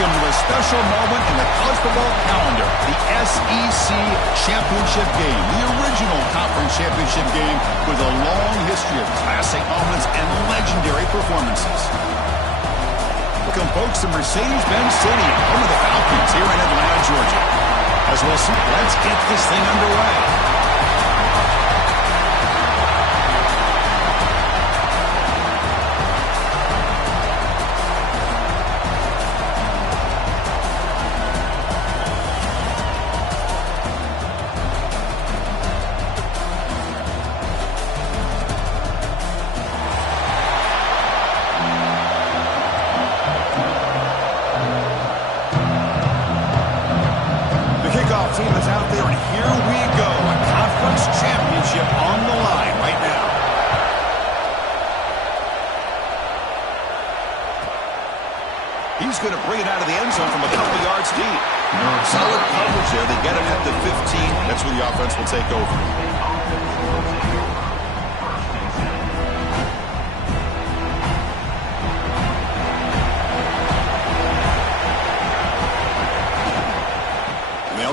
Welcome to a special moment in the college football calendar, the SEC Championship Game, the original conference championship game with a long history of classic moments and legendary performances. Welcome, folks, to Mercedes-Benz Stadium, home of the Falcons here in Atlanta, Georgia. As we'll see, let's get this thing underway. Team is out there, and here we go. A conference championship on the line right now. He's going to bring it out of the end zone from a couple yards deep. Solid coverage there. They get him at the 15. That's where the offense will take over.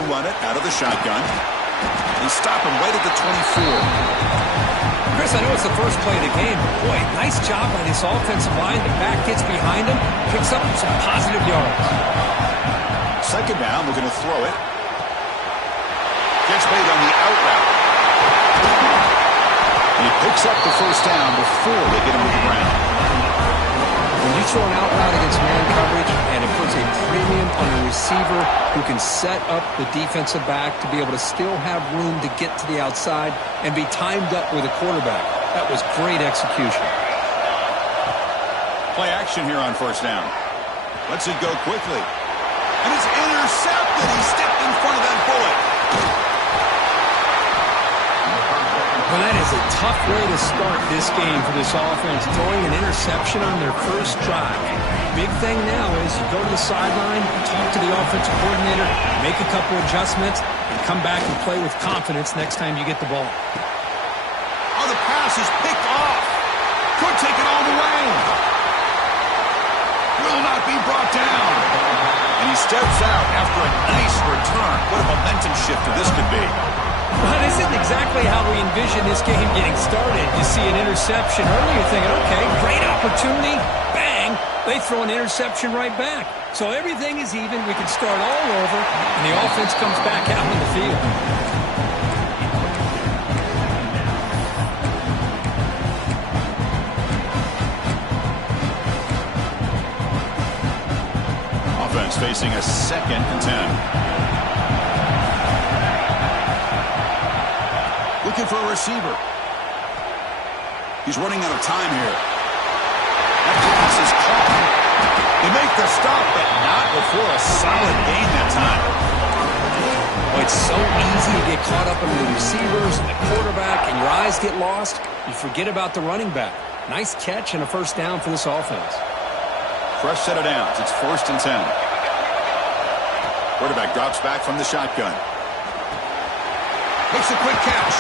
Run it out of the shotgun. They stop him right at the 24. Chris, I know it's the first play of the game. Boy, nice job by this offensive line. The back gets behind him, picks up some positive yards. Second down, we're going to throw it. Gets made on the out route. He picks up the first down before they get him to the ground. When you throw an out route against man coverage, and it puts a premium on a receiver who can set up the defensive back to be able to still have room to get to the outside and be timed up with a quarterback. That was great execution. Play action here on first down. Lets it go quickly. And it's intercepted. He stepped in front of that bullet. Well, that is a tough way to start this game for this offense, throwing an interception on their first drive. Big thing now is you go to the sideline, talk to the offensive coordinator, make a couple adjustments, and come back and play with confidence next time you get the ball. Oh, the pass is picked off. Could take it all the way. Will not be brought down. And he steps out after a nice return. What a momentum shifter this could be. Well, this isn't exactly how we envision this game getting started. You see an interception early, you're thinking, okay, great opportunity, bang, they throw an interception right back. So everything is even, we can start all over, and the offense comes back out in the field. Offense facing a 2nd and 10. Looking for a receiver. He's running out of time here. That pass is caught. They make the stop, but not before a solid gain that time. Well, it's so easy to get caught up in the receivers and the quarterback, and your eyes get lost. You forget about the running back. Nice catch and a first down for this offense. Fresh set of downs. It's 1st and 10. Quarterback drops back from the shotgun. Makes a quick catch.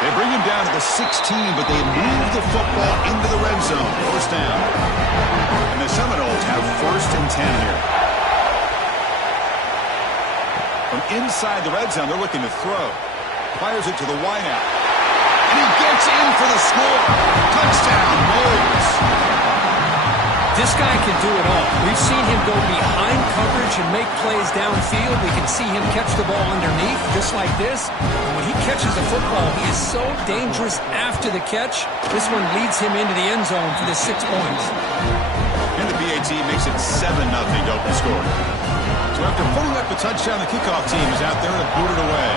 They bring him down to the 16, but they move the football into the red zone. First down. And the Seminoles have 1st and 10 here. From inside the red zone, they're looking to throw. Fires it to the wideout. And he gets in for the score. Touchdown, Bulls. This guy can do it all. We've seen him go behind coverage and make plays downfield. We can see him catch the ball underneath, just like this. And when he catches the football, he is so dangerous after the catch. This one leads him into the end zone for the 6 points. And the BAT makes it 7-0 to open score. So after putting up the touchdown, the kickoff team is out there to boot it away.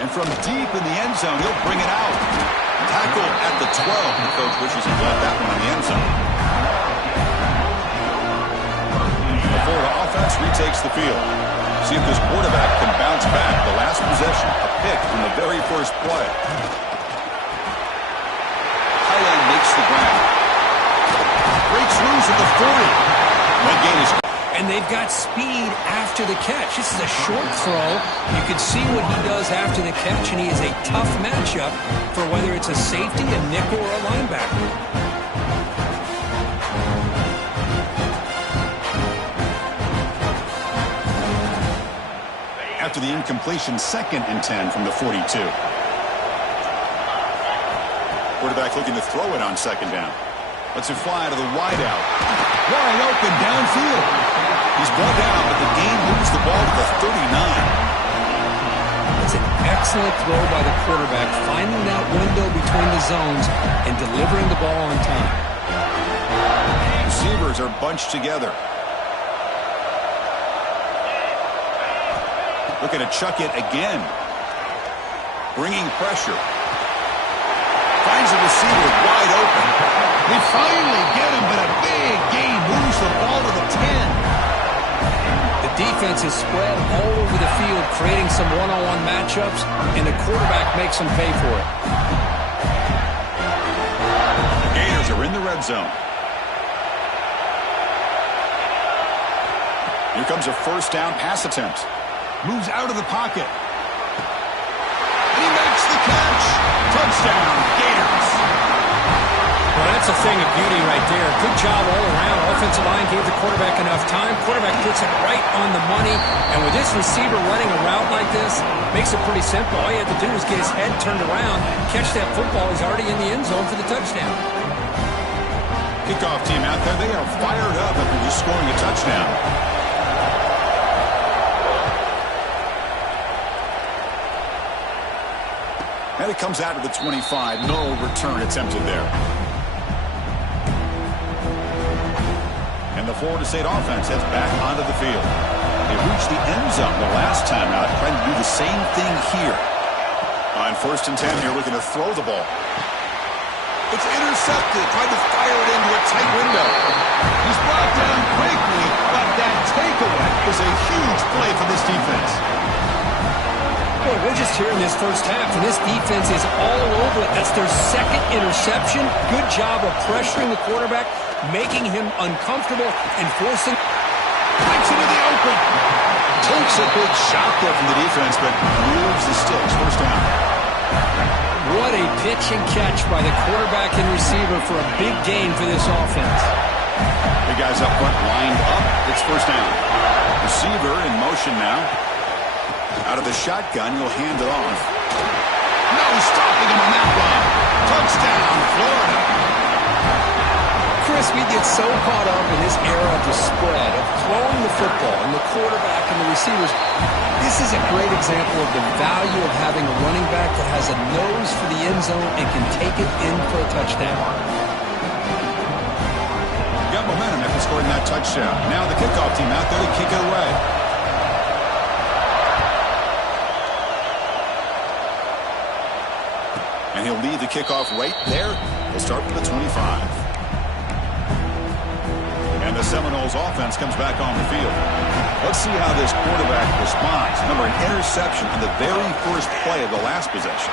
And from deep in the end zone, he'll bring it out. Tackle at the 12. The coach wishes he left that one in the end zone. The Florida offense retakes the field. See if this quarterback can bounce back. The last possession, a pick from the very first play. Highland makes the ground. Breaks loose at the 40. That gain is... And they've got speed after the catch. This is a short throw. You can see what he does after the catch, and he is a tough matchup for whether it's a safety, a nickel, or a linebacker. After the incompletion, 2nd and 10 from the 42. Quarterback looking to throw it on 2nd down. Lets it fly to the wideout. Wide open downfield. He's brought down, but the game moves the ball to the 39. It's an excellent throw by the quarterback, finding that window between the zones and delivering the ball on time. Receivers are bunched together. Looking to chuck it again. Bringing pressure. Finds a receiver wide open. They finally get him, but a big gain moves the ball to the 10. The defense is spread all over the field, creating some one-on-one matchups, and the quarterback makes them pay for it. The Gators are in the red zone. Here comes a 1st down pass attempt. Moves out of the pocket. And he makes the catch. Touchdown, Gators. Well, that's a thing of beauty right there. Good job all around. Offensive line gave the quarterback enough time. Quarterback puts it right on the money. And with this receiver running a route like this, makes it pretty simple. All you have to do is get his head turned around, catch that football. He's already in the end zone for the touchdown. Kickoff team out there. They are fired up after just scoring a touchdown. And it comes out to the 25. No return attempted there. And the Florida State offense heads back onto the field. They reached the end zone the last time out, trying to do the same thing here. On 1st and 10 here, looking to throw the ball. It's intercepted, tried to fire it into a tight window. He's brought down quickly, but that takeaway is a huge play for this defense. Boy, we're just here in this first half, and this defense is all over it. That's their 2nd interception. Good job of pressuring the quarterback, making him uncomfortable, and forcing... Breaks into the open. Takes a big shot there from the defense, but moves the sticks. 1st down. What a pitch and catch by the quarterback and receiver for a big gain for this offense. The guys up front lined up. It's 1st down. Receiver in motion now. Out of the shotgun, he'll hand it off. No stopping him on that one. Touchdown, Florida. Chris, we get so caught up in this era of the spread, of throwing the football and the quarterback and the receivers. This is a great example of the value of having a running back that has a nose for the end zone and can take it in for a touchdown. Got momentum after scoring that touchdown. Now the kickoff team out there to kick it away. And he'll lead the kickoff right there. He'll start from the 25. And the Seminoles offense comes back on the field. Let's see how this quarterback responds. Remember, an interception on the very first play of the last possession.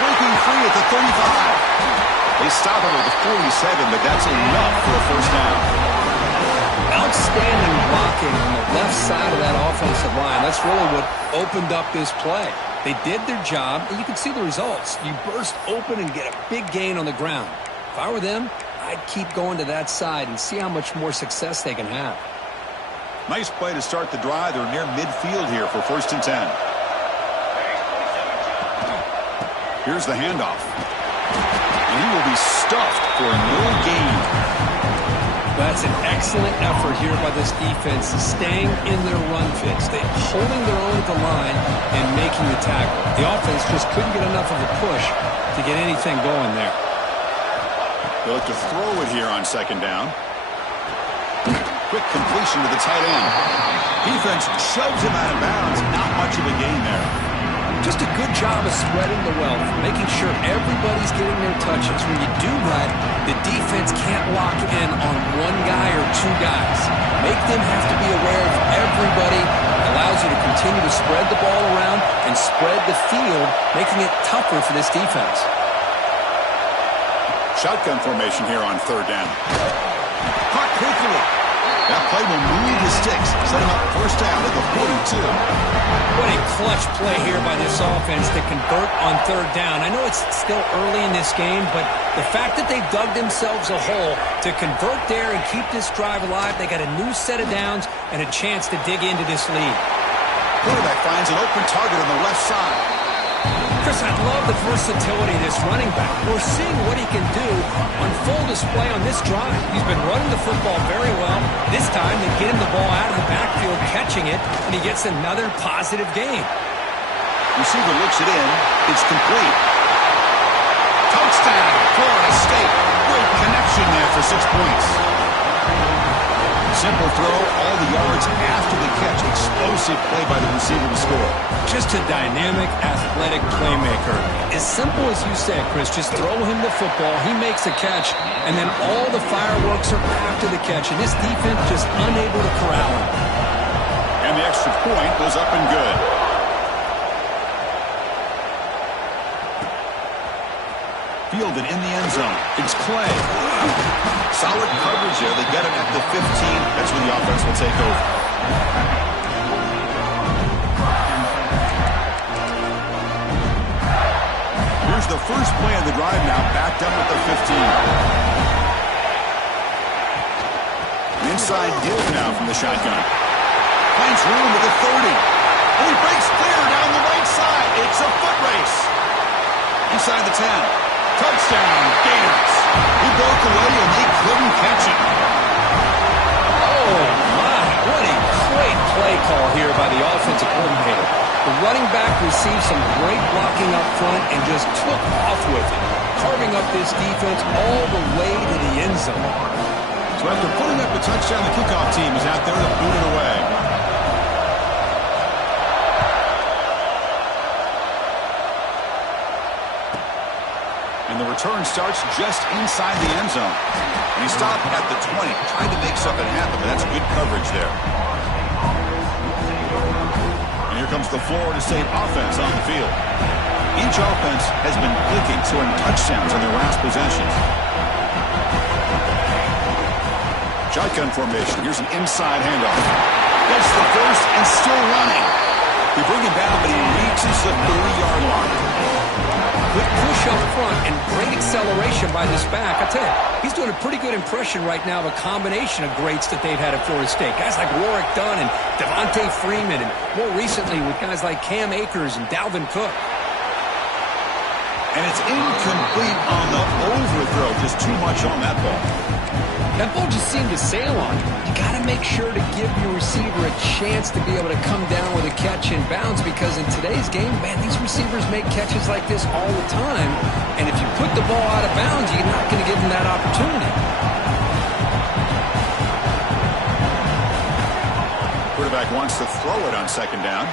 Breaking free at the 35. They stop him at the 47, but that's enough for a 1st down. Outstanding blocking on the left side of that offensive line. That's really what opened up this play. They did their job, and you can see the results. You burst open and get a big gain on the ground. If I were them, I'd keep going to that side and see how much more success they can have. Nice play to start the drive. They're near midfield here for 1st and 10. Here's the handoff. And he will be stuffed for no gain. That's an excellent effort here by this defense, staying in their run fix. They're holding their own at the line and making the tackle. The offense just couldn't get enough of a push to get anything going there. They look to throw it here on 2nd down. Quick completion to the tight end. Defense shoves him out of bounds. Not much of a gain there. Just a good job of spreading the wealth, making sure everybody's getting their touches. When you do that, the defense can't lock in on one guy or 2 guys. Make them have to be aware of everybody. It allows you to continue to spread the ball around and spread the field, making it tougher for this defense. Shotgun formation here on 3rd down. Caught quickly. That play will move the sticks, setting up first down at the 42. What a clutch play here by this offense to convert on third down. I know it's still early in this game, but the fact that they dug themselves a hole to convert there and keep this drive alive, they got a new set of downs and a chance to dig into this lead. Quarterback finds an open target on the left side. Chris, I love the versatility of this running back. We're seeing what he can do on full display on this drive. He's been running the football very well. This time, they get him the ball out of the backfield, catching it, and he gets another positive gain. Receiver looks it in. It's complete. Touchdown, Florida State. Great connection there for 6 points. Simple throw, all the yards after the catch. Explosive play by the receiver to score. Just a dynamic, athletic playmaker. As simple as you said, Chris, just throw him the football, he makes a catch, and then all the fireworks are after the catch, and this defense just unable to corral him. And the extra point was up and good. Fielded in the end zone. It's Clay. Solid coverage there. They get it at the 15. That's when the offense will take over. Here's the first play of the drive now, backed up at the 15. Inside give now from the shotgun. Finds room at the 30. And he breaks clear down the right side. It's a foot race. Inside the 10. Touchdown, Gators. He broke away and they couldn't catch him. Oh, my. What a great play call here by the offensive coordinator. The running back received some great blocking up front and just took off with it, carving up this defense all the way to the end zone. So after putting up a touchdown, the kickoff team is out there to boot it away. And the return starts just inside the end zone. And he stopped at the 20, tried to make something happen, but that's good coverage there. And here comes the Florida State offense on the field. Each offense has been clicking, scoring touchdowns on their last possessions. Shotgun formation. Here's an inside handoff. Gets the first and still running. They bring him down, but he reaches the 30-yard line. Good push up front and great acceleration by this back. I tell you, he's doing a pretty good impression right now of a combination of greats that they've had at Florida State. Guys like Warwick Dunn and Devontae Freeman, and more recently with guys like Cam Akers and Dalvin Cook. And it's incomplete on the overthrow. Just too much on that ball. That ball just seemed to sail on him. You got to make sure to give your receiver a chance to be able to come down with a catch in bounds, because in today's game, man, these receivers make catches like this all the time. And if you put the ball out of bounds, you're not going to give them that opportunity. Quarterback wants to throw it on second down.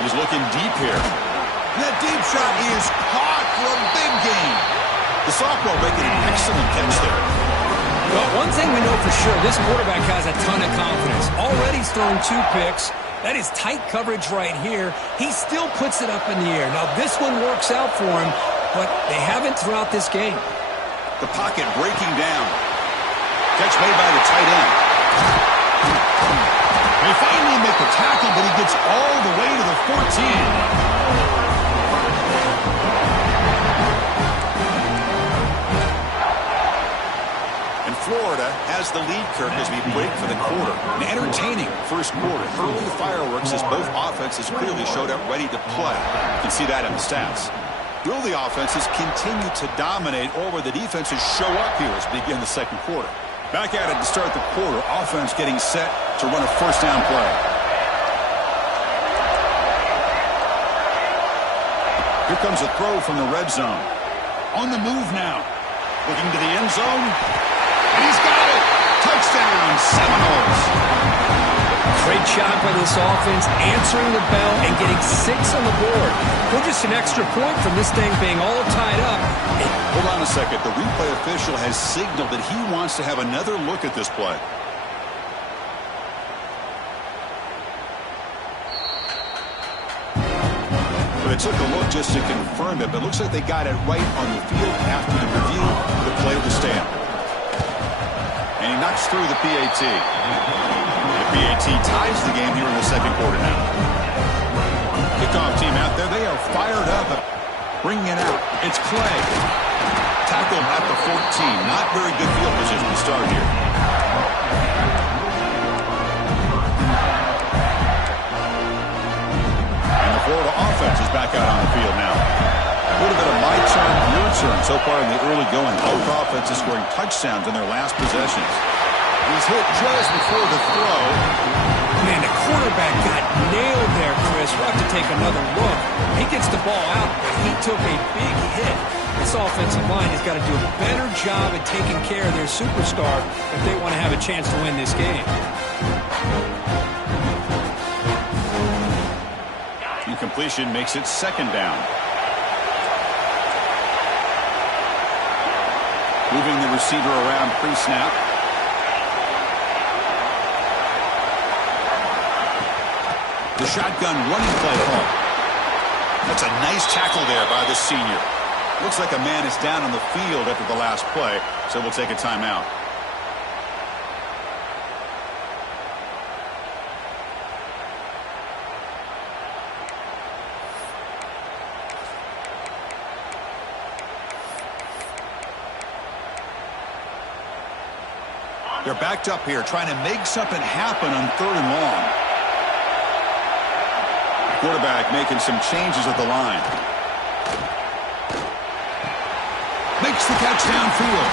He's looking deep here. And that deep shot is caught for a big gain. The sophomore making an excellent catch there. Well, one thing we know for sure, this quarterback has a ton of confidence. Already he's thrown 2 picks. That is tight coverage right here. He still puts it up in the air. Now, this one works out for him, but they haven't throughout this game. The pocket breaking down. Catch made by the tight end. They finally make the tackle, but he gets all the way to the 14. Florida has the lead, Kirk, as we break for the quarter. An entertaining first quarter. Early fireworks as both offenses clearly showed up ready to play. You can see that in the stats. Will the offenses continue to dominate, or will the defenses show up here as we begin the second quarter? Back at it to start the quarter. Offense getting set to run a first down play. Here comes a throw from the red zone. On the move now. Looking to the end zone. And he's got it. Touchdown, Seminoles. Great job by this offense, answering the bell and getting 6 on the board. We're just an extra point from this thing being all tied up. Hold on a second. The replay official has signaled that he wants to have another look at this play. They took a look just to confirm it, but it looks like they got it right on the field after the review. The play will stand. And he knocks through the PAT. The PAT ties the game here in the second quarter now. Kickoff team out there. They are fired up. Bringing it out. It's Clay. Tackled at the 14. Not very good field position to start here. And the Florida offense is back out on the field now. A little bit of my turn, your turn so far in the early going. Both offenses scoring touchdowns in their last possessions. He's hit just before the throw. Man, the quarterback got nailed there, Chris. We'll have to take another look. He gets the ball out, but he took a big hit. This offensive line has got to do a better job at taking care of their superstar if they want to have a chance to win this game. Incompletion makes it second down. Moving the receiver around pre-snap. The shotgun running play call. That's a nice tackle there by the senior. Looks like a man is down on the field after the last play, so we'll take a timeout. They're backed up here, trying to make something happen on 3rd and long. Quarterback making some changes at the line. Makes the catch downfield.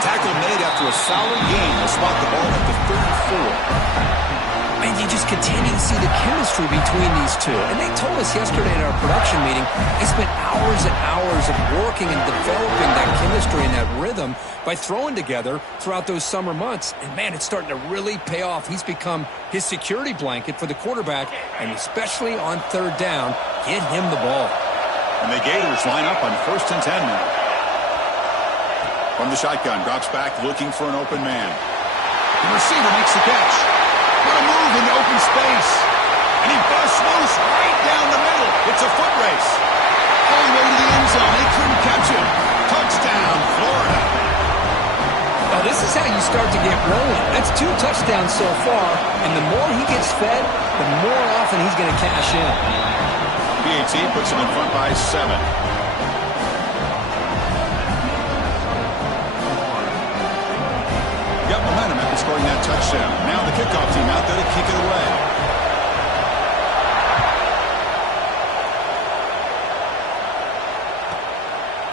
Tackle made after a solid gain. They'll spot the ball at the 34. And you just continue to see the chemistry between these two. And they told us yesterday at our production meeting, they spent hours and hours of working and developing that chemistry and that rhythm by throwing together throughout those summer months. And, man, it's starting to really pay off. He's become his security blanket for the quarterback, and especially on 3rd down, get him the ball. And the Gators line up on 1st and 10 now. From the shotgun, drops back looking for an open man. The receiver makes the catch. What a move into open space. And he busts loose right down the middle. It's a foot race. All the way to the end zone. They couldn't catch him. Touchdown, Florida. Now, this is how you start to get rolling. That's 2 touchdowns so far, and the more he gets fed, the more often he's going to cash in. PAT puts him in front by 7. Got momentum after scoring that touchdown. Now the kickoff team out there to kick it away.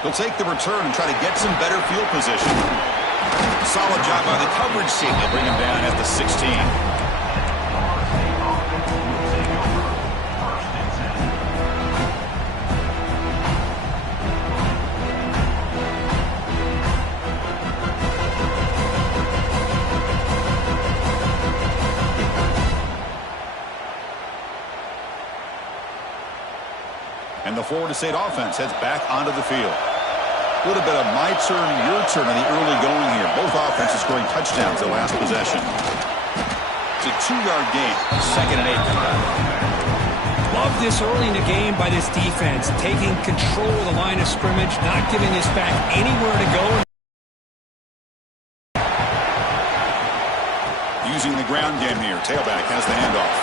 They'll take the return and try to get some better field position. Solid job by the coverage team. They'll bring him down at the 16. And the Florida State offense heads back onto the field. A little bit of my turn, your turn in the early going here. Both offenses scoring touchdowns their last possession. It's a 2-yard gain. 2nd and 8. Love this early in the game by this defense, taking control of the line of scrimmage, not giving this back anywhere to go. Using the ground game here. Tailback has the handoff.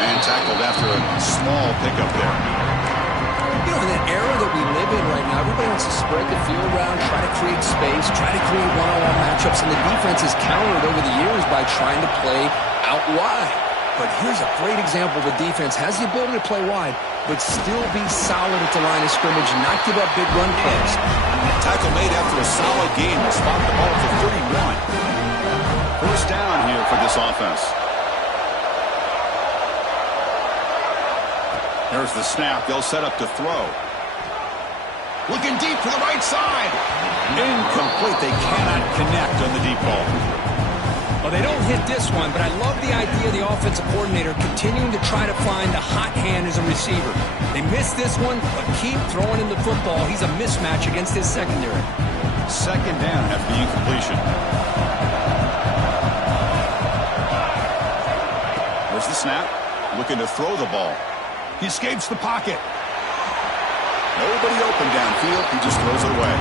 And tackled after a small pickup there. You know, in that era that we live in right now, everybody wants to spread the field around, try to create space, try to create one-on-one matchups, and the defense has countered over the years by trying to play out wide. But here's a great example. The defense has the ability to play wide, but still be solid at the line of scrimmage, not give up big run plays. Tackle made after a solid gain. They'll spot the ball for 31. First down here for this offense. There's the snap. They'll set up to throw. Looking deep for the right side. Incomplete. They cannot connect on the deep ball. Well, they don't hit this one, but I love the idea of the offensive coordinator continuing to try to find a hot hand as a receiver. They missed this one, but keep throwing him the football. He's a mismatch against his secondary. Second down after the incompletion. There's the snap. Looking to throw the ball. He escapes the pocket. Nobody open downfield. He just throws it away.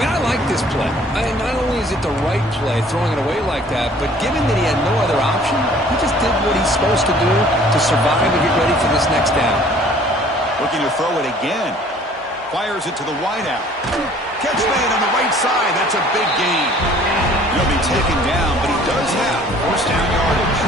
Man, I like this play. Not only is it the right play, throwing it away like that, but given that he had no other option, he just did what he's supposed to do to survive and get ready for this next down. Looking to throw it again. Fires it to the wideout. Catch made on the right side. That's a big gain. He'll be taken down, but he does have first down yardage.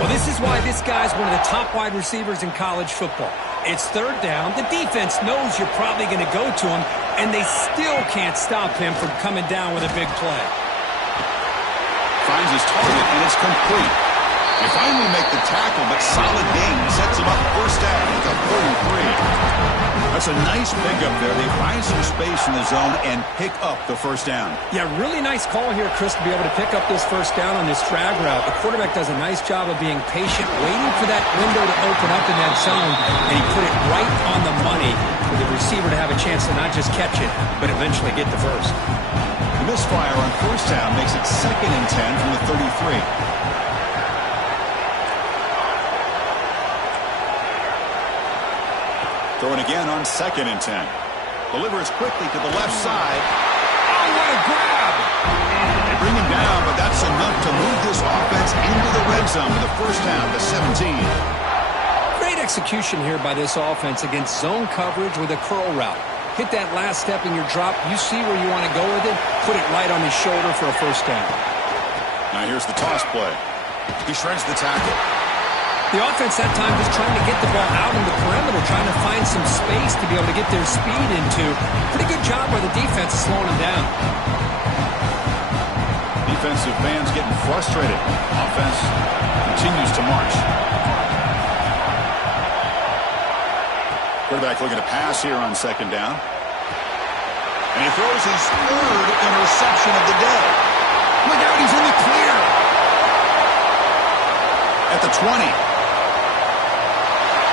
Well, this is why this guy's one of the top wide receivers in college football. It's third down. The defense knows you're probably going to go to him, and they still can't stop him from coming down with a big play. Finds his target, and it's complete. They finally make the tackle, but solid gain sets him up first down at the 33. That's a nice pickup there. They find some space in the zone and pick up the first down. Yeah, really nice call here, Chris, to be able to pick up this first down on this drag route. The quarterback does a nice job of being patient, waiting for that window to open up in that zone, and he put it right on the money for the receiver to have a chance to not just catch it, but eventually get the first. The misfire on first down makes it 2nd and 10 from the 33. Throwing again on 2nd and 10. Delivers quickly to the left side. Oh, what a grab! They bring him down, but that's enough to move this offense into the red zone with a first down to 17. Great execution here by this offense against zone coverage with a curl route. Hit that last step in your drop. You see where you want to go with it. Put it right on his shoulder for a first down. Now here's the toss play. He shreds the tackle. The offense that time just trying to get the ball out in the perimeter, trying to find some space to be able to get their speed into. Pretty good job by the defense slowing them down. Defensive fans getting frustrated. Offense continues to march. Quarterback looking to pass here on 2nd down. And he throws his 3rd interception of the day. Look out, he's in the clear. At the 20.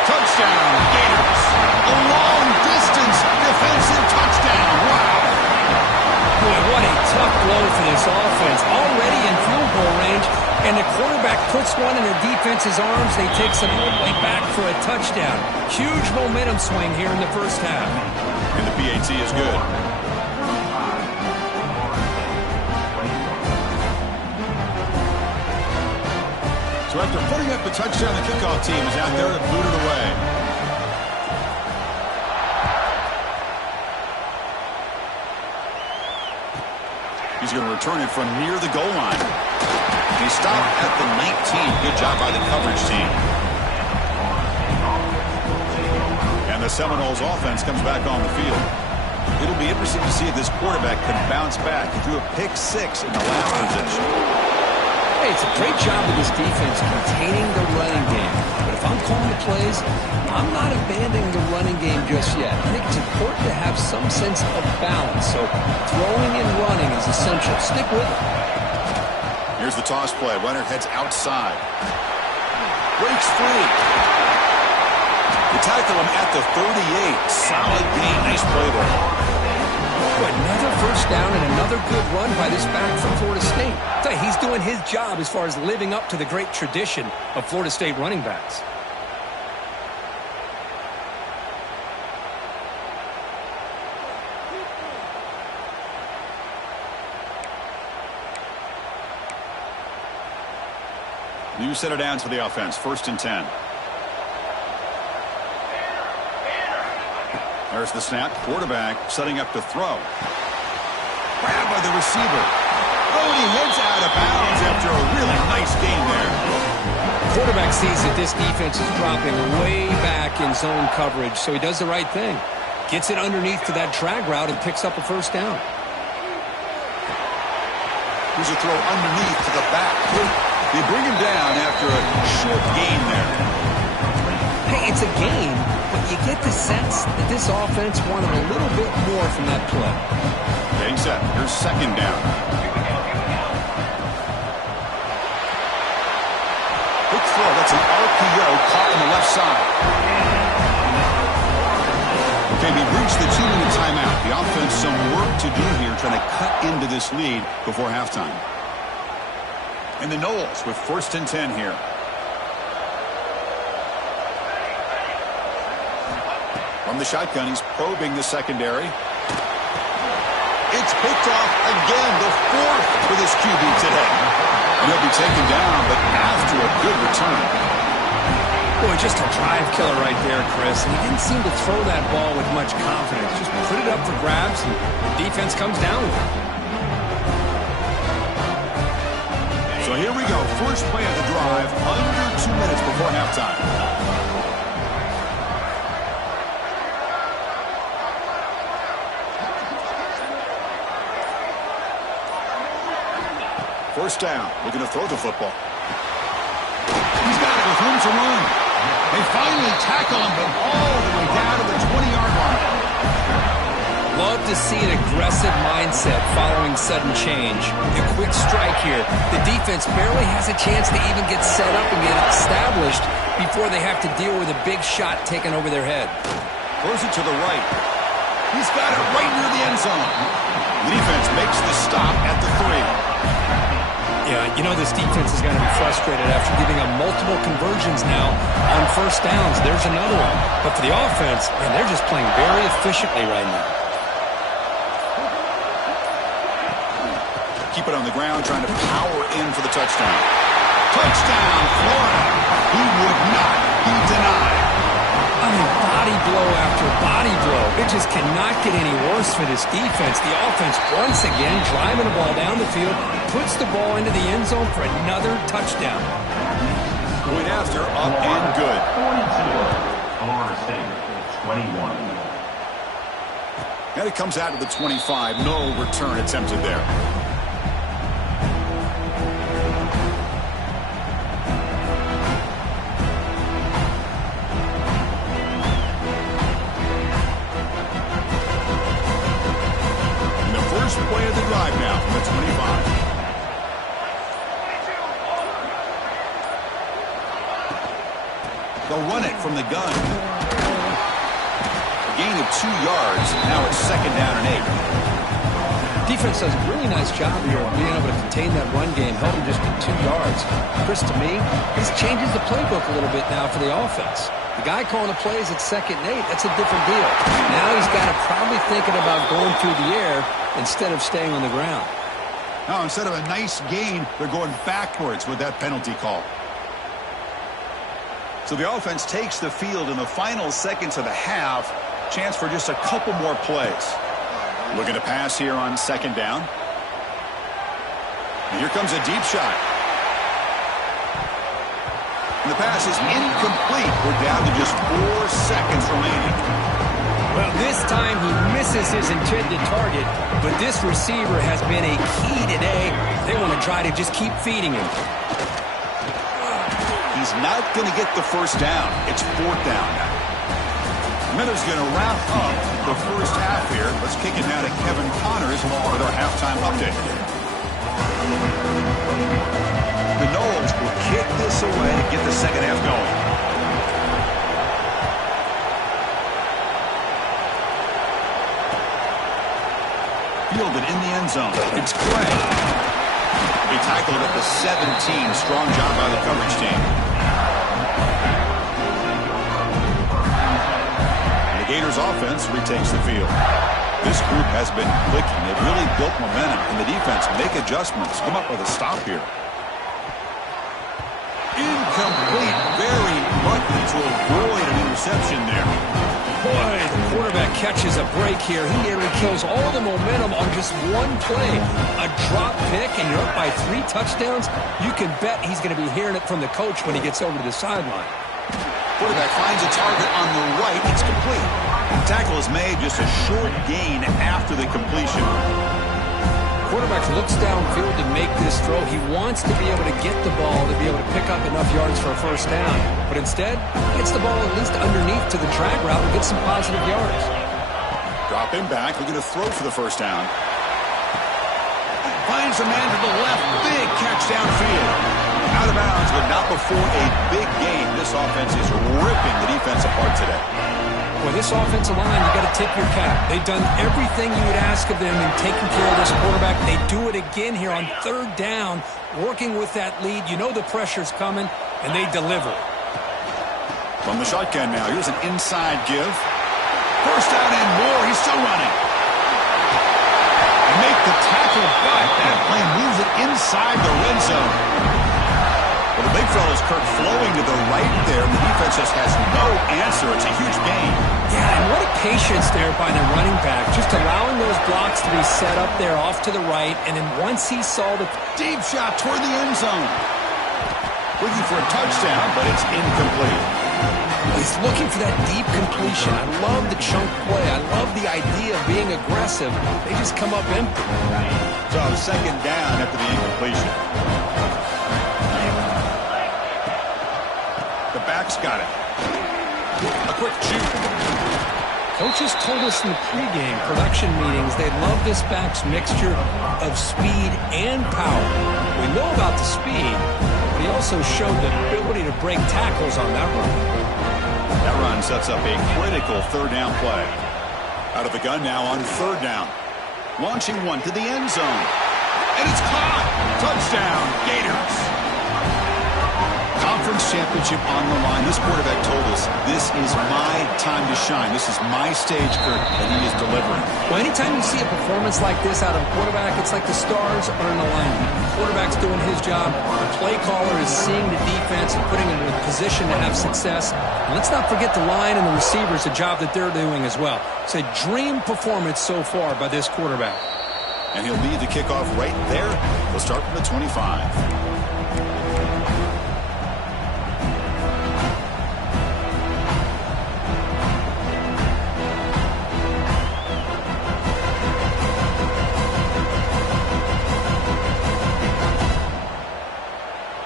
Touchdown, Gators. A long-distance defensive touchdown. Wow. Boy, what a tough blow for this offense. Already in field goal range, and the quarterback puts one in the defense's arms. They take some all the way back for a touchdown. Huge momentum swing here in the first half. And the PAT is good. So after putting up the touchdown, the kickoff team is out there to boot it away. He's going to return it from near the goal line. He stopped at the 19. Good job by the coverage team. And the Seminoles offense comes back on the field. It'll be interesting to see if this quarterback can bounce back. He threw a pick 6 in the last possession. Hey, it's a great job of this defense containing the running game. But if I'm calling the plays, I'm not abandoning the running game just yet. I think it's important to have some sense of balance. So throwing and running is essential. Stick with it. Here's the toss play. Runner heads outside. Breaks free. They tackle him at the 38. Solid gain. Nice play there. Another first down and another good run by this back from Florida State. He's doing his job as far as living up to the great tradition of Florida State running backs. New set of downs for the offense. 1st and 10. There's the snap. Quarterback setting up to throw. Grabbed by the receiver. Oh, and he heads out of bounds after a really nice gain there. Quarterback sees that this defense is dropping way back in zone coverage, so he does the right thing. Gets it underneath to that drag route and picks up a first down. Here's a throw underneath to the back. They bring him down after a short gain there. Hey, it's a gain, but you get the sense that this offense wanted a little bit more from that play. Getting set. Here's 2nd down. Quick throw. That's an RPO caught on the left side. Okay, we reached the 2-minute timeout. The offense some work to do here trying to cut into this lead before halftime. And the Noles with 1st and 10 here. From the shotgun, he's probing the secondary. It's picked off again, the fourth for this QB today. And he'll be taken down, but after a good return. Boy, just a drive killer right there, Chris. And he didn't seem to throw that ball with much confidence. Just put it up for grabs, and the defense comes down with it. So here we go. First play of the drive, under 2 minutes before halftime. First down. Looking to throw the football. He's got it with room to run. They finally tackle him, but all the way down to the 20-yard line. Love to see an aggressive mindset following sudden change. A quick strike here. The defense barely has a chance to even get set up and get established before they have to deal with a big shot taken over their head. Throws it to the right. He's got it right near the end zone. The defense makes the stop at the 3. Yeah, you know this defense is going to be frustrated after giving up multiple conversions now on first downs. There's another one. But for the offense, man, they're just playing very efficiently right now. Keep it on the ground, trying to power in for the touchdown. Touchdown, Florida. He would not be denied. I mean, body blow after body blow. It just cannot get any worse for this defense. The offense, once again, driving the ball down the field, puts the ball into the end zone for another touchdown. Going after, up and good. 42, Florida State, 21. And it comes out to the 25. No return attempted there. Play of the drive now from the 25. They'll run it from the gun. A gain of 2 yards. Now it's second down and 8. Defense does a really nice job here of being able to contain that run game, helping just to 2 yards. Chris, to me, this changes the playbook a little bit now for the offense. The guy calling the plays at 2nd and 8, that's a different deal. Now he's got to probably thinking about going through the air instead of staying on the ground. Now, instead of a nice gain, they're going backwards with that penalty call. So the offense takes the field in the final seconds of the half. Chance for just a couple more plays. Looking to pass here on second down. And here comes a deep shot. And the pass is incomplete. We're down to just 4 seconds remaining. Well, this time he misses his intended target, but this receiver has been a key today. They want to try to just keep feeding him. He's not going to get the first down. It's 4th down now. Miller's going to wrap up the first half here. Let's kick it now to Kevin Connors with our halftime update. The Noles will kick this away to get the second half going. Fielded in the end zone. It's Gray. He tackled at the 17. Strong job by the coverage team. And the Gators offense retakes the field. This group has been clicking. They've really built momentum, and the defense make adjustments. Come up with a stop here. Incomplete. Very lucky to avoid an interception there. Boy, the quarterback catches a break here. He nearly kills all the momentum on just one play. A drop pick, and you're up by 3 touchdowns. You can bet he's going to be hearing it from the coach when he gets over to the sideline. Quarterback finds a target on the right. It's complete. The tackle is made, just a short gain after the completion. Quarterback looks downfield to make this throw. He wants to be able to get the ball to be able to pick up enough yards for a first down. But instead, he gets the ball at least underneath to the drag route and gets some positive yards. Drop him back. Looking to throw for the first down. Finds a man to the left. Big catch downfield. Out of bounds, but not before a big gain. This offense is ripping the defense apart today. Well, this offensive line, you got to tip your cap. They've done everything you would ask of them in taking care of this quarterback. They do it again here on 3rd down, working with that lead. You know the pressure's coming, and they deliver. From the shotgun now, here's an inside give. First down and more. He's still running. Make the tackle, but that play moves it inside the red zone. Well, the big fella's Kirk flowing to the right there, and the defense just has no answer. It's a huge gain. Yeah, and what a patience there by the running back, just allowing those blocks to be set up there off to the right, and then once he saw the Deep shot toward the end zone. Looking for a touchdown, but it's incomplete. He's looking for that deep completion. I love the chunk play. I love the idea of being aggressive. They just come up empty. So second down after the incompletion. The back's got it. A quick juke. Coaches told us in the pregame production meetings they love this back's mixture of speed and power. We know about the speed, but he also showed the ability to break tackles on that run. That run sets up a critical third down play. Out of the gun now on third down. Launching one to the end zone. And it's caught. Touchdown, Gators. Conference championship on the line. This quarterback told us, this is my time to shine. This is my stage, Kirk, and he is delivering. Well, anytime you see a performance like this out of a quarterback, it's like the stars are in alignment. The quarterback's doing his job. The play caller is seeing the defense and putting him in a position to have success. And let's not forget the line and the receivers, the job that they're doing as well. It's a dream performance so far by this quarterback. And he'll lead the kickoff right there. We'll start from the 25.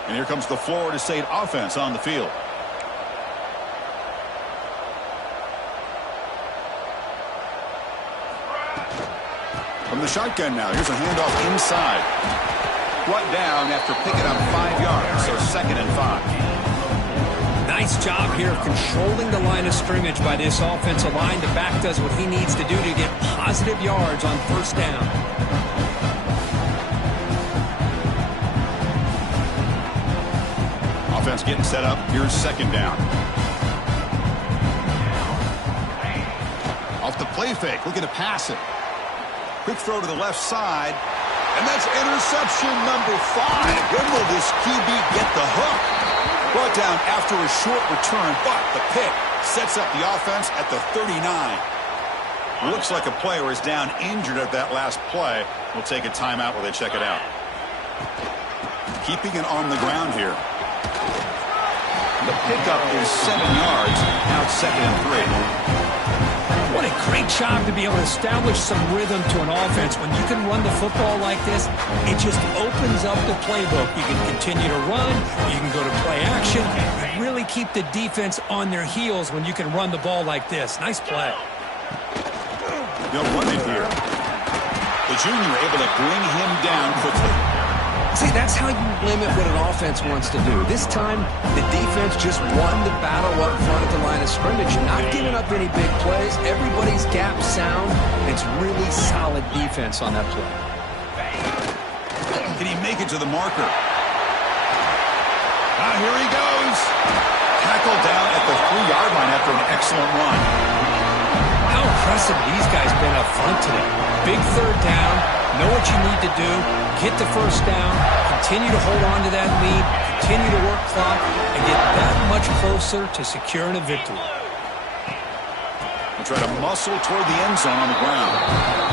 And here comes the Florida State offense on the field. From the shotgun now, here's a handoff inside. Brought down after picking up 5 yards, so 2nd and 5. Nice job here of controlling the line of scrimmage by this offensive line. The back does what he needs to do to get positive yards on first down. Offense getting set up. Here's 2nd down. Off the play fake, looking to pass it. Quick throw to the left side. And that's interception number 5. When will this QB get the hook? Brought down after a short return, but the pick sets up the offense at the 39. Looks like a player is down injured at that last play. We'll take a timeout while they check it out. Keeping it on the ground here. The pickup is 7 yards. Now it's 2nd and 3. What a great job to be able to establish some rhythm to an offense. When you can run the football like this, it just opens up the playbook. You can continue to run. You can go to play action. You really keep the defense on their heels when you can run the ball like this. Nice play. They'll run it here. The junior able to bring him down quickly. See, that's how you limit what an offense wants to do. This time, the defense just won the battle up front at the line of scrimmage, not giving up any big plays. Everybody's gap sound. It's really solid defense on that play. Can he make it to the marker? Here he goes. Tackled down at the 3-yard line after an excellent run. How impressive these guys been up front today. Big third down. Know what you need to do. Get the first down. Continue to hold on to that lead. Continue to work clock and get that much closer to securing a victory. We'll try to muscle toward the end zone on the ground.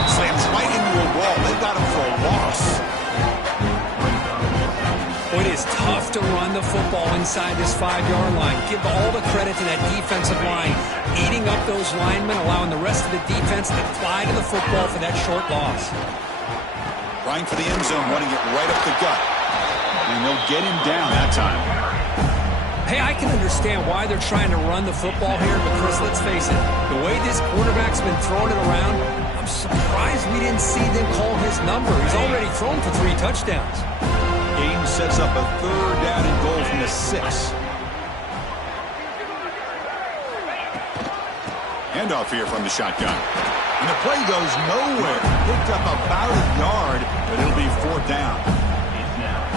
Slams right into a wall. They've got him for a loss. It is tough to run the football inside this 5-yard line. Give all the credit to that defensive line, eating up those linemen, allowing the rest of the defense to fly to the football for that short loss. Trying for the end zone, running it right up the gut. And they'll get him down that time. Hey, I can understand why they're trying to run the football here, but Chris, let's face it, the way this quarterback's been throwing it around, I'm surprised we didn't see them call his number. He's already thrown for 3 touchdowns. Game sets up a 3rd down and goal from the 6. Handoff here from the shotgun. And the play goes nowhere. Picked up about a yard, but it'll be 4th down.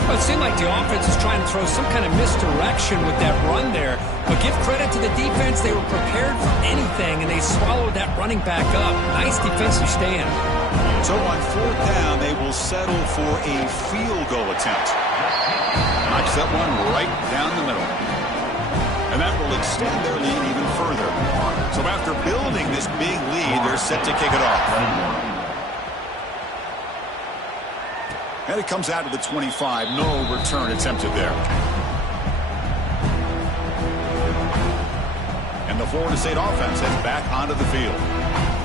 Well, it seemed like the offense was trying to throw some kind of misdirection with that run there. But give credit to the defense. They were prepared for anything, and they swallowed that running back up. Nice defensive stand. So on 4th down, they will settle for a field goal attempt. Knocks that one right down the middle. And that will extend their lead even further. So after building this big lead, they're set to kick it off. And it comes out to the 25. No return attempted there. And the Florida State offense heads back onto the field.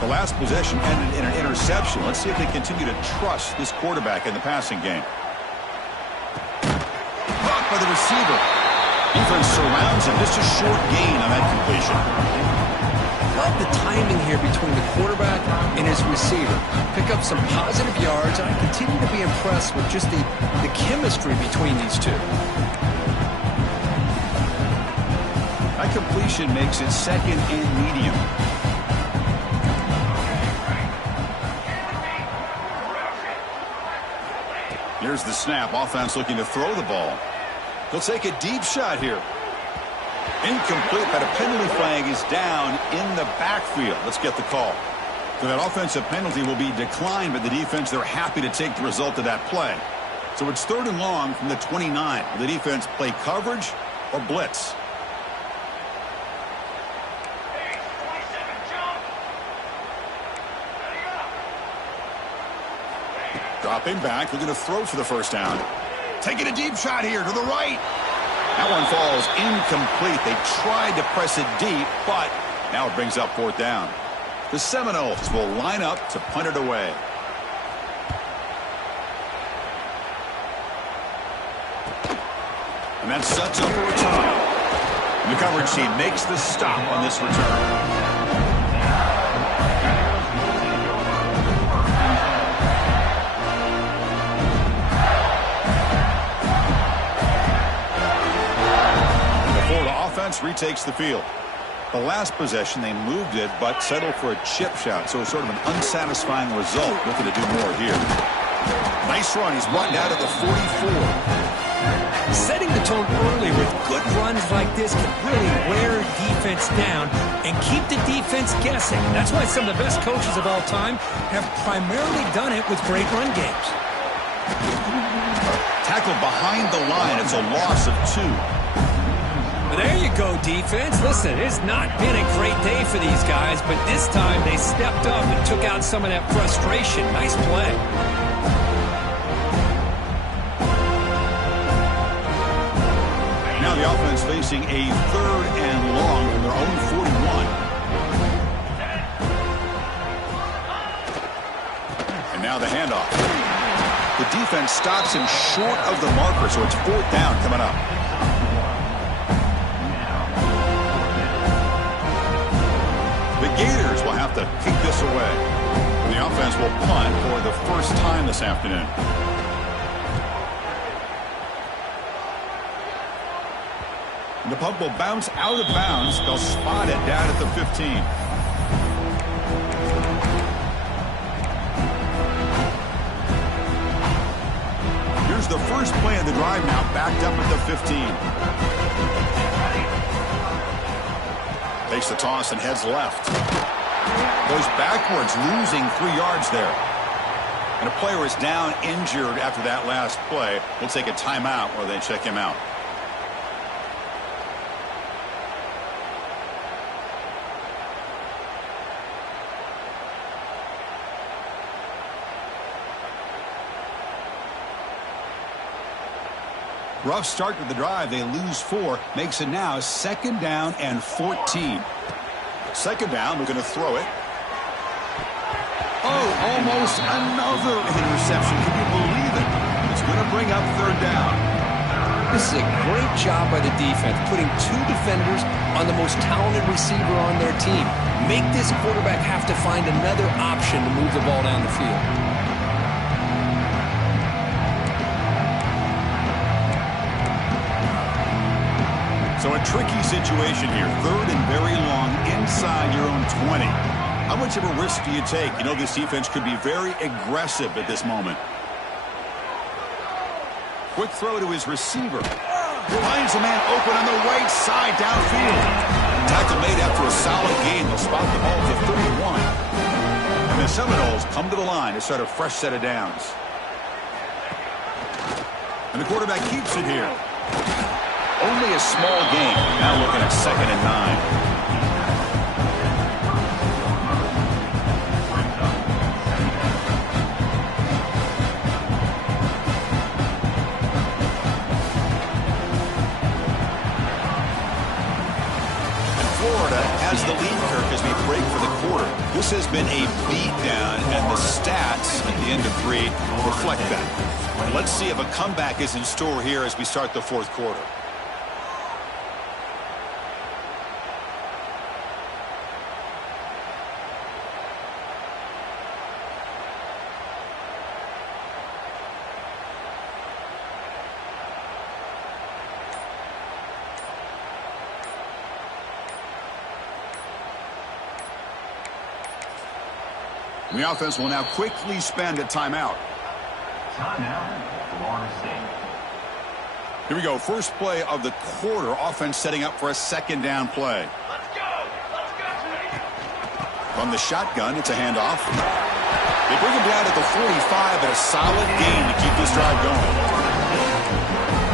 The last possession ended in an interception. Let's see if they continue to trust this quarterback in the passing game. Blocked by the receiver. Defense surrounds him. Just a short gain on that completion. Love the timing here between the quarterback and his receiver. Pick up some positive yards, and I continue to be impressed with just the chemistry between these two. That completion makes it 2nd and medium. Here's the snap. Offense looking to throw the ball. He'll take a deep shot here. Incomplete, but a penalty flag is down in the backfield. Let's get the call. So that offensive penalty will be declined by the defense. They're happy to take the result of that play. So it's 3rd and long from the 29. Will the defense play coverage or blitz? Dropping back, looking to throw for the 1st down. Taking a deep shot here to the right. That one falls incomplete. They tried to press it deep, but now it brings up 4th down. The Seminoles will line up to punt it away. And that sets up a return. And the coverage team makes the stop on this return. Retakes the field. The last possession, they moved it, but settled for a chip shot. So it's sort of an unsatisfying result. Looking to do more here. Nice run. He's brought down to the 44. Setting the tone early with good runs like this can really wear defense down and keep the defense guessing. That's why some of the best coaches of all time have primarily done it with great run games. Tackled behind the line. It's a loss of 2. There you go, defense. Listen, it's not been a great day for these guys, but this time they stepped up and took out some of that frustration. Nice play. Now the offense facing a 3rd and long from their own 41. And now the handoff. The defense stops him short of the marker, so it's 4th down coming up. Gators will have to kick this away. And the offense will punt for the 1st time this afternoon. And the punt will bounce out of bounds. They'll spot it down at the 15. Here's the first play of the drive now, backed up at the 15. Takes the toss and heads left. Goes backwards, losing 3 yards there. And a player is down injured after that last play. We'll take a timeout while they check him out. Rough start to the drive. They lose 4. Makes it now 2nd down and 14. 2nd down. We're going to throw it. Oh, almost another interception. Can you believe it? It's going to bring up 3rd down. This is a great job by the defense, putting 2 defenders on the most talented receiver on their team. Make this quarterback have to find another option to move the ball down the field. So a tricky situation here. 3rd and very long inside your own 20. How much of a risk do you take? You know this defense could be very aggressive at this moment. Quick throw to his receiver. Finds a man open on the right side downfield. Tackle made after a solid gain. They'll spot the ball to 31. And the Seminoles come to the line to start a fresh set of downs. And the quarterback keeps it here. Only a small gain. Now looking at 2nd and 9. Has the lead, Kirk, as we break for the quarter. This has been a beatdown, and the stats at the end of 3 reflect that. Let's see if a comeback is in store here as we start the 4th quarter. And the offense will now quickly spend a timeout. Timeout, Florida State. Here we go. First play of the quarter. Offense setting up for a 2nd down play. Let's go. Let's go. From the shotgun, it's a handoff. They bring him down at the 45, but a solid gain to keep this drive going.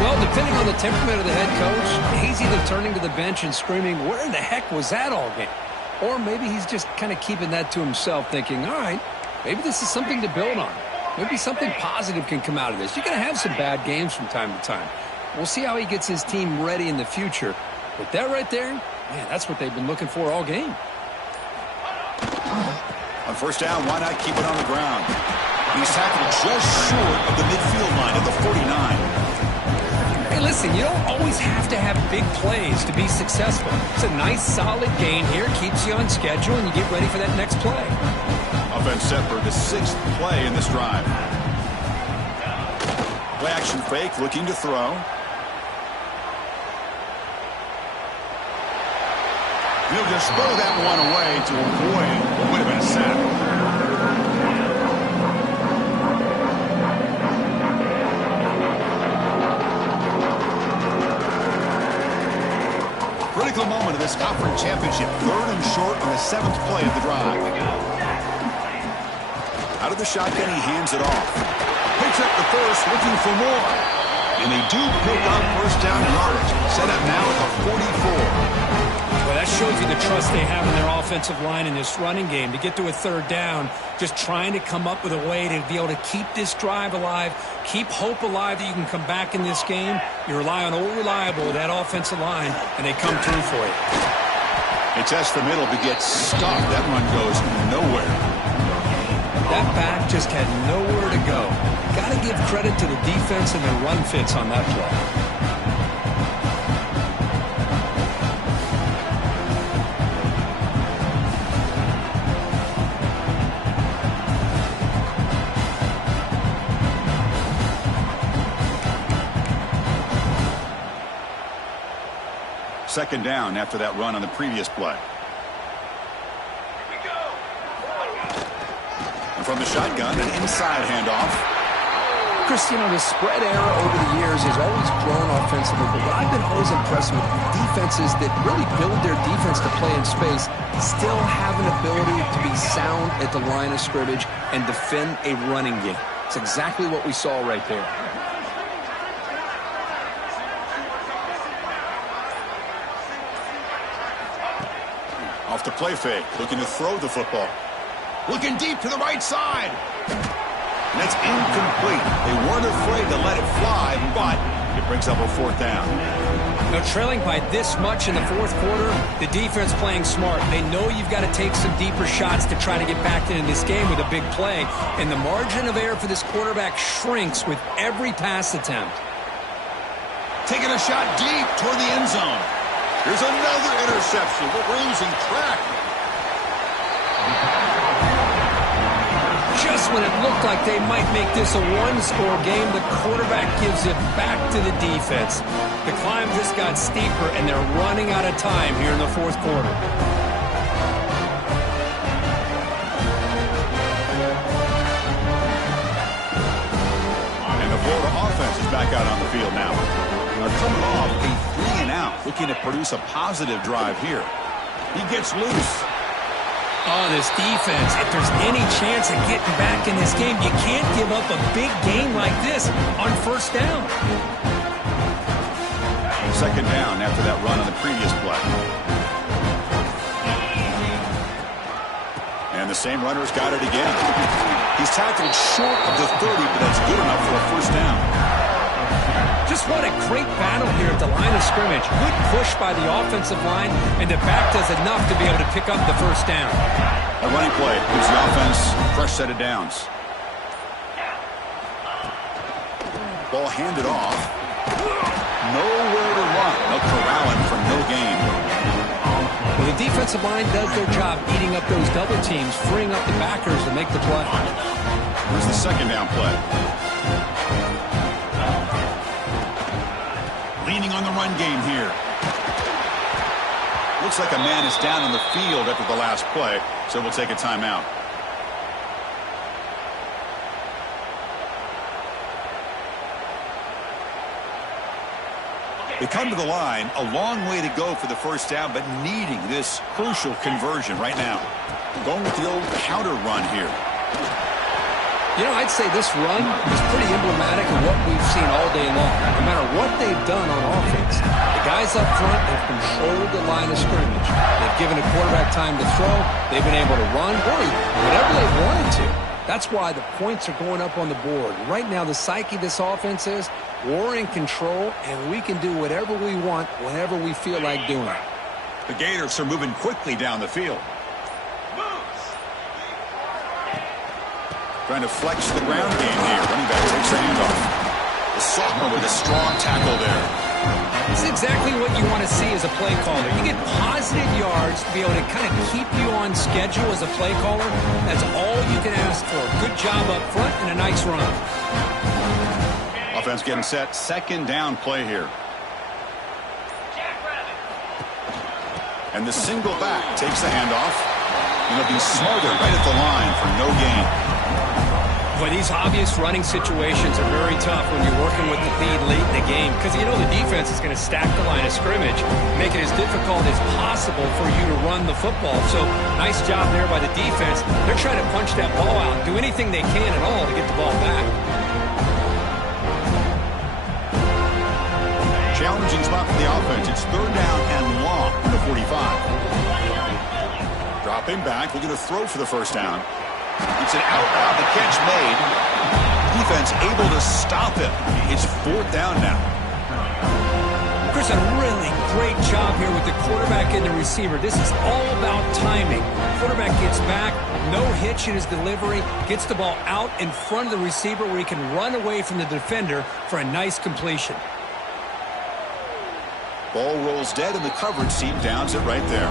Well, depending on the temperament of the head coach, he's either turning to the bench and screaming, "Where in the heck was that all game?" Or maybe he's just kind of keeping that to himself, thinking, all right, maybe this is something to build on. Maybe something positive can come out of this. You're going to have some bad games from time to time. We'll see how he gets his team ready in the future. But that right there, man, that's what they've been looking for all game. On first down, why not keep it on the ground? He's tackled just short of the midfield line of the 49. Hey, listen, you don't always have to have big plays to be successful. It's a nice, solid gain here. Keeps you on schedule, and you get ready for that next play. Offense set for the 6th play in this drive. Play action fake, looking to throw. He'll just throw that one away to avoid what would have been a sack. Critical moment of this conference championship. 3rd and short on the 7th play of the drive. Out of the shotgun, he hands it off. Picks up the first, looking for more. And they do pick up first down yardage. Set up now at the 44. Well, that shows you the trust they have in their offensive line in this running game. To get to a 3rd down, just trying to come up with a way to be able to keep this drive alive, keep hope alive that you can come back in this game. You rely on old reliable, that offensive line, and they come through for you. They test the middle, but gets stopped. That run goes nowhere. That back just had nowhere to go. Got to give credit to the defense and their run fits on that play. Second down after that run on the previous play. And from the shotgun, an inside handoff. Chris, you know, the spread era over the years has always grown offensively, but what I've been always impressed with defenses that really build their defense to play in space still have an ability to be sound at the line of scrimmage and defend a running game. It's exactly what we saw right there. Off the play fake, looking to throw the football. Looking deep to the right side. And that's incomplete. They weren't afraid to let it fly, but it brings up a 4th down. Now, trailing by this much in the 4th quarter, the defense playing smart. They know you've got to take some deeper shots to try to get back into this game with a big play. And the margin of error for this quarterback shrinks with every pass attempt. Taking a shot deep toward the end zone. Here's another interception, but we're losing track. Just when it looked like they might make this a one-score game, the quarterback gives it back to the defense. The climb just got steeper, and they're running out of time here in the 4th quarter. And the Florida offense is back out on the field now. They're coming off a 3-and-out, looking to produce a positive drive here. He gets loose. Oh, this defense, if there's any chance of getting back in this game, you can't give up a big game like this on first down. Second down after that run on the previous play. And the same runner's got it again. He's tackled short of the 30, but that's good enough for a first down. Just what a great battle here at the line of scrimmage. Good push by the offensive line, and the back does enough to be able to pick up the first down. A running play gives the offense a fresh set of downs. Ball handed off. Nowhere to run. No corralling for no gain. Well, the defensive line does their job eating up those double teams, freeing up the backers to make the play. Here's the second down play. Leaning on the run game here. Looks like a man is down on the field after the last play, so we'll take a timeout. They come to the line, a long way to go for the first down, but needing this crucial conversion right now. Going with the old counter run here. You know, I'd say this run is pretty emblematic of what we've seen all day long. No matter what they've done on offense, the guys up front have controlled the line of scrimmage. They've given a quarterback time to throw. They've been able to run, or whatever they've wanted to. That's why the points are going up on the board. Right now, the psyche of this offense is we're in control, and we can do whatever we want whenever we feel like doing it. The Gators are moving quickly down the field. Trying to flex the ground game here. Running back takes the handoff. The sophomore with a strong tackle there. It's exactly what you want to see as a play caller. You get positive yards to be able to kind of keep you on schedule as a play caller. That's all you can ask for. Good job up front and a nice run. Offense getting set. Second down play here. And the single back takes the handoff. And he'll be smothered right at the line for no gain. Boy, these obvious running situations are very tough when you're working with the lead late in the game because you know the defense is going to stack the line of scrimmage, make it as difficult as possible for you to run the football. So, nice job there by the defense. They're trying to punch that ball out, do anything they can at all to get the ball back. Challenging spot for the offense. It's third down and long from the 45. Dropping back, looking to throw for the first down. It's an out route. The catch made. Defense able to stop him. It's fourth down now. Chris, a really great job here with the quarterback and the receiver. This is all about timing. Quarterback gets back, no hitch in his delivery, gets the ball out in front of the receiver where he can run away from the defender for a nice completion. Ball rolls dead, and the coverage team downs it right there.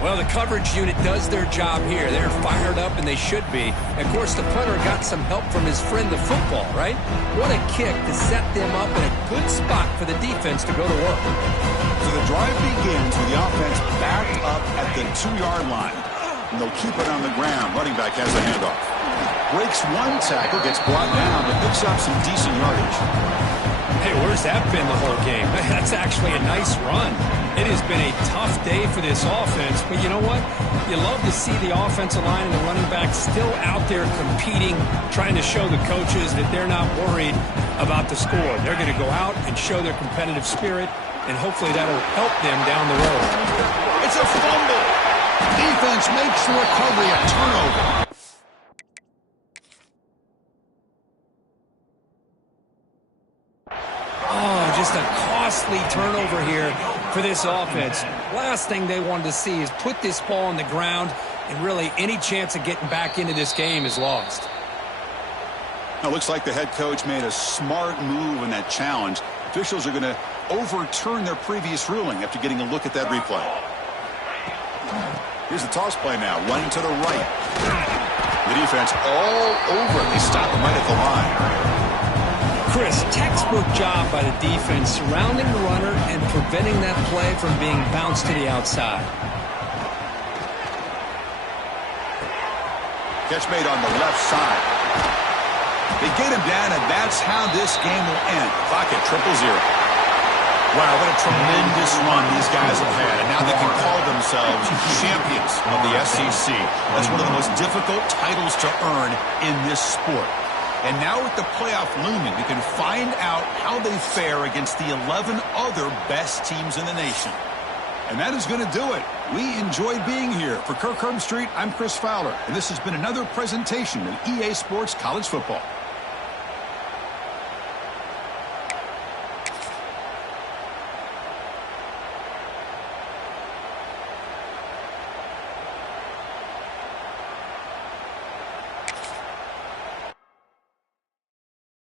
Well, the coverage unit does their job here. They're fired up, and they should be. Of course, the punter got some help from his friend, the football, right? What a kick to set them up in a good spot for the defense to go to work. So the drive begins with the offense backed up at the 2-yard line. And they'll keep it on the ground. Running back has the handoff. Breaks one tackle, gets brought down, but picks up some decent yardage. Hey, where's that been the whole game? That's actually a nice run. It has been a tough day for this offense, but you know what? You love to see the offensive line and the running back still out there competing, trying to show the coaches that they're not worried about the score. They're going to go out and show their competitive spirit, and hopefully that'll help them down the road. It's a fumble. Defense makes the recovery a turnover. Oh, just a costly turnover here for this offense. Last thing they wanted to see is put this ball on the ground, and really any chance of getting back into this game is lost. Now, it looks like the head coach made a smart move in that challenge. Officials are going to overturn their previous ruling after getting a look at that replay. Here's the toss play now, running to the right. The defense all over it. They stop him right at the line. Chris, textbook job by the defense surrounding the runner and preventing that play from being bounced to the outside. Catch made on the left side. They get him down at that's how this game will end. Clock at 0-0. Wow, what a tremendous run these guys have had. And now they can call themselves champions of the SEC. That's one of the most difficult titles to earn in this sport. And now with the playoff looming, we can find out how they fare against the 11 other best teams in the nation. And that is going to do it. We enjoyed being here. For Kirk Herbstreit, I'm Chris Fowler. And this has been another presentation of EA Sports College Football.